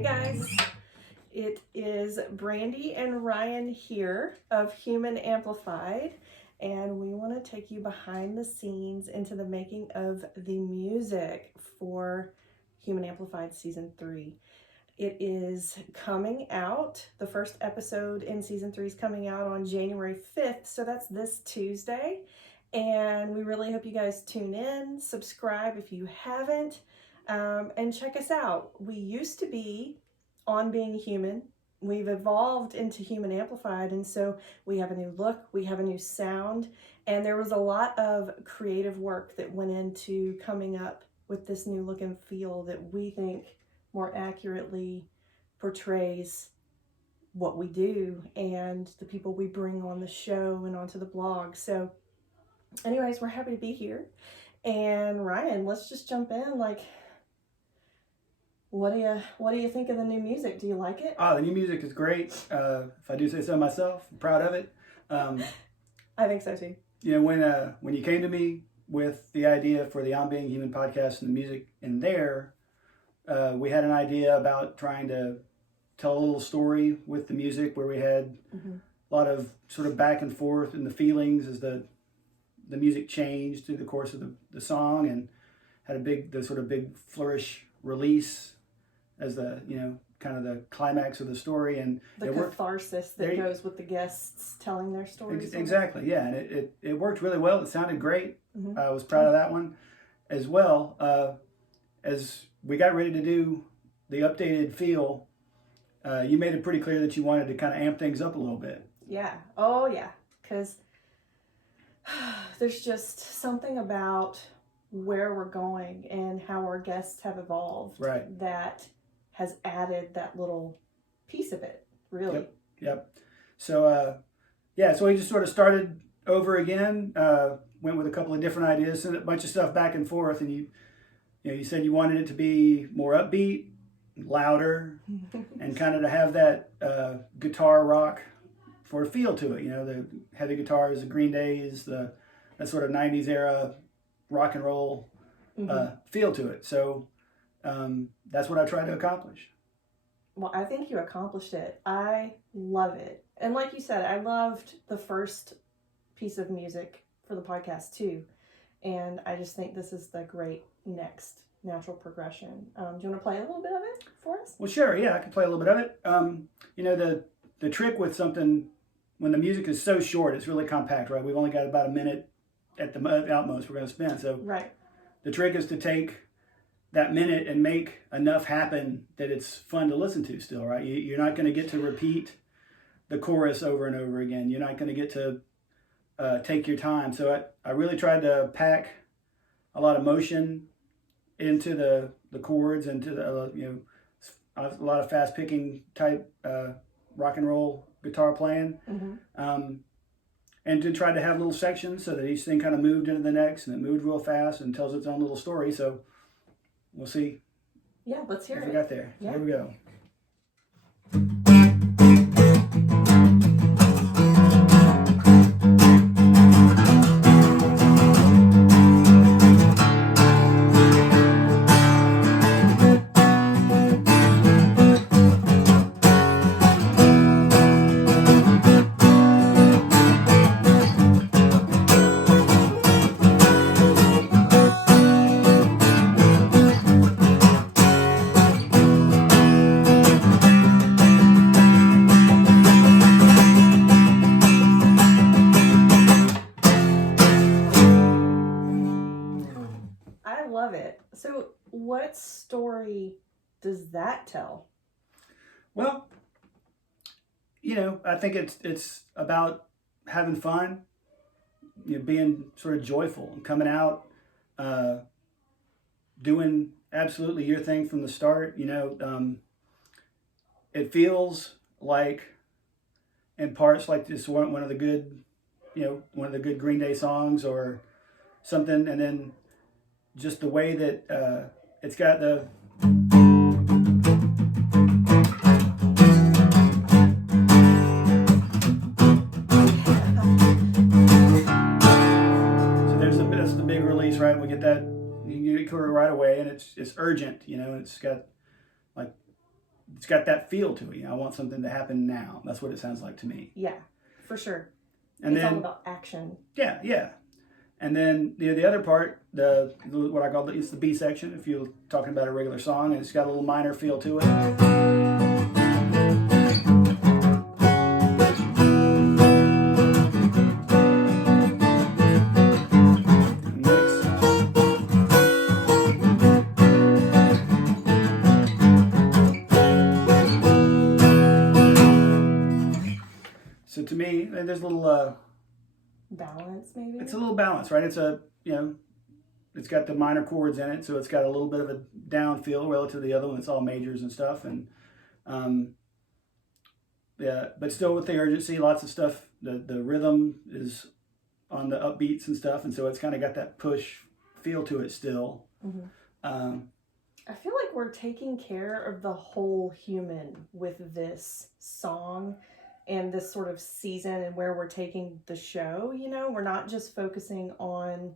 Hey guys, it is Brandy and Ryan here of Human Amplified, and we want to take you behind the scenes into the making of the music for Human Amplified Season 3. It is coming out, the first episode in Season 3 is coming out on January 5th, so that's this Tuesday, and we really hope you guys tune in, subscribe if you haven't, and check us out. We used to be on Being Human. We've evolved into Human Amplified, and so we have a new look, we have a new sound, and there was a lot of creative work that went into coming up with this new look and feel that we think more accurately portrays what we do and the people we bring on the show and onto the blog. So anyways, we're happy to be here. And Ryan, let's just jump in. What do you think of the new music? Do you like it? Oh, the new music is great. If I do say so myself, I'm proud of it. I think so too. You know, when you came to me with the idea for the On Being Human podcast and the music in there, we had an idea about trying to tell a little story with the music where we had a lot of sort of back and forth in the feelings as the music changed through the course of the song, and had the sort of big flourish release as the, kind of the climax of the story, and the catharsis that goes with the guests telling their stories. Exactly, yeah, and it worked really well. It sounded great. I was proud of that one as well. As we got ready to do the updated feel, you made it pretty clear that you wanted to kind of amp things up a little bit. Yeah. Oh yeah, because there's just something about where we're going and how our guests have evolved, right, that has added that little piece of it, really. Yep. So so we just sort of started over again, went with a couple of different ideas, sent a bunch of stuff back and forth, and you said you wanted it to be more upbeat, louder, and kind of to have that guitar rock for a feel to it. The heavy guitars, the Green Days, that sort of 90s era rock and roll feel to it. So that's what I tried to accomplish. Well, I think you accomplished it. I love it. And like you said, I loved the first piece of music for the podcast too. And I just think this is the great next natural progression. Do you want to play a little bit of it for us? Well, sure. Yeah, I can play a little bit of it. The trick with something, when the music is so short, it's really compact, right? We've only got about a minute at the utmost we're going to spend. So right. The trick is to take that minute and make enough happen that it's fun to listen to still, right? You're not going to get to repeat the chorus over and over again. You're not going to get to take your time. So I really tried to pack a lot of motion into the chords, into the a lot of fast picking type rock and roll guitar playing. And to try to have little sections so that each thing kind of moved into the next, and it moved real fast and tells its own little story. So we'll see. Yeah, let's hear it. We got there. Yeah. Here we go. So what story does that tell? Well, I think it's about having fun, being sort of joyful and coming out, doing absolutely your thing from the start. It feels like, in parts, like this one of the good, one of the good Green Day songs or something, and then just the way that it's got the that's the big release, right? We get that, you get it right away, and it's urgent, and it's got like it's got that feel to it. I want something to happen now. That's what it sounds like to me. Yeah, for sure. And it's then all about action. yeah. And then the other part, the what I call it's the B section. If you're talking about a regular song, and it's got a little minor feel to it. So to me, there's a little balance, maybe. It's a little balance, right? It's it's got the minor chords in it, so it's got a little bit of a down feel relative to the other one. It's all majors and stuff, and yeah, but still with the urgency, lots of stuff. The rhythm is on the upbeats and stuff, and so it's kind of got that push feel to it still. I feel like we're taking care of the whole human with this song and this sort of season and where we're taking the show. We're not just focusing on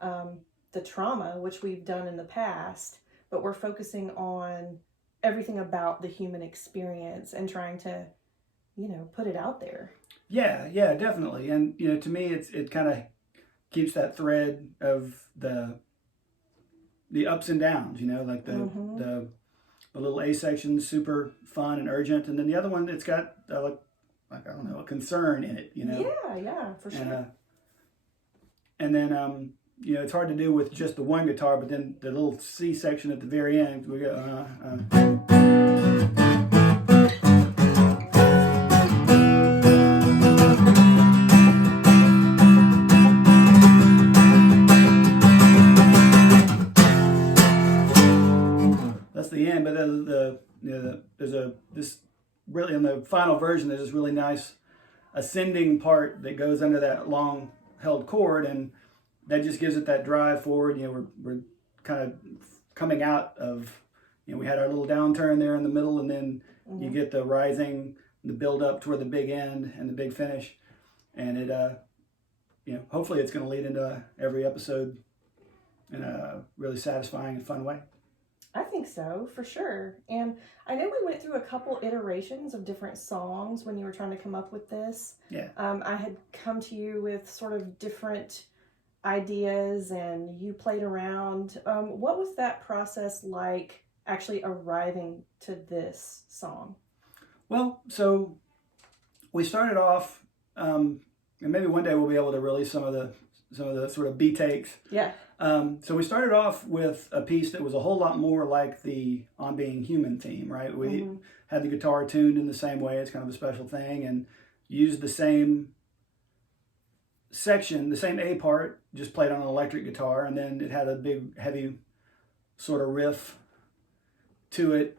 the trauma, which we've done in the past, but we're focusing on everything about the human experience and trying to, put it out there. Yeah, definitely. And, to me, it kind of keeps that thread of the ups and downs, like the little A section, super fun and urgent. And then the other one, it's got like I don't know, a concern in it, Yeah, for sure. And then, it's hard to do with just the one guitar, but then the little C section at the very end, we go, That's the end, but there's this really, in the final version, there's this really nice ascending part that goes under that long held chord, and that just gives it that drive forward. We're kind of coming out of, we had our little downturn there in the middle, and then you get the rising, the build up toward the big end and the big finish, and it hopefully it's going to lead into every episode in a really satisfying and fun way. I think so, for sure. And I know we went through a couple iterations of different songs when you were trying to come up with this. Yeah. I had come to you with sort of different ideas and you played around. What was that process like actually arriving to this song? Well, so we started off, and maybe one day we'll be able to release some of the sort of B takes. Yeah. So we started off with a piece that was a whole lot more like the On Being Human theme, right? We had the guitar tuned in the same way. It's kind of a special thing, and used the same section, the same A part, just played on an electric guitar, and then it had a big, heavy sort of riff to it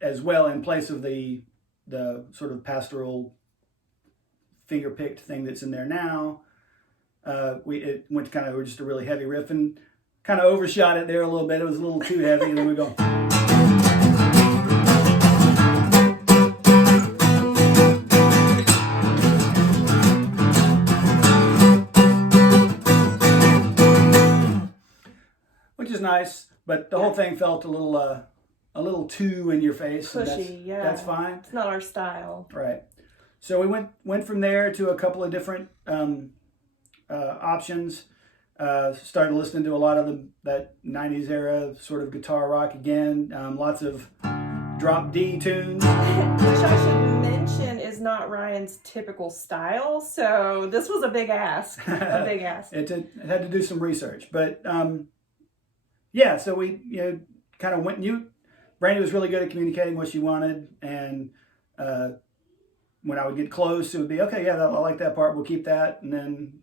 as well, in place of the sort of pastoral finger-picked thing that's in there now. It went to kind of just a really heavy riff and kind of overshot it there a little bit. It was a little too heavy, and then we go. Which is nice, but the whole thing felt a little too in your face. Pushy, and that's fine. It's not our style. Right. So we went from there to a couple of different options. Started listening to a lot of that 90s era sort of guitar rock again. Lots of drop D tunes. Which I should mention is not Ryan's typical style, so this was a big ask. A big ask. It had to do some research, but yeah. So we kind of went. Brandy was really good at communicating what she wanted, and when I would get close, it would be, okay, yeah, I like that part, we'll keep that, and then,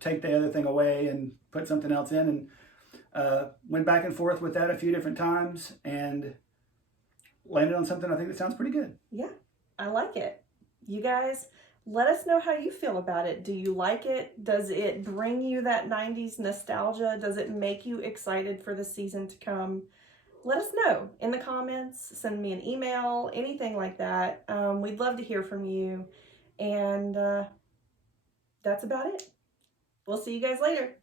take the other thing away and put something else in, and went back and forth with that a few different times, and landed on something I think that sounds pretty good. Yeah, I like it. You guys, let us know how you feel about it. Do you like it? Does it bring you that 90s nostalgia? Does it make you excited for the season to come? Let us know in the comments, send me an email, anything like that. We'd love to hear from you. And that's about it. We'll see you guys later.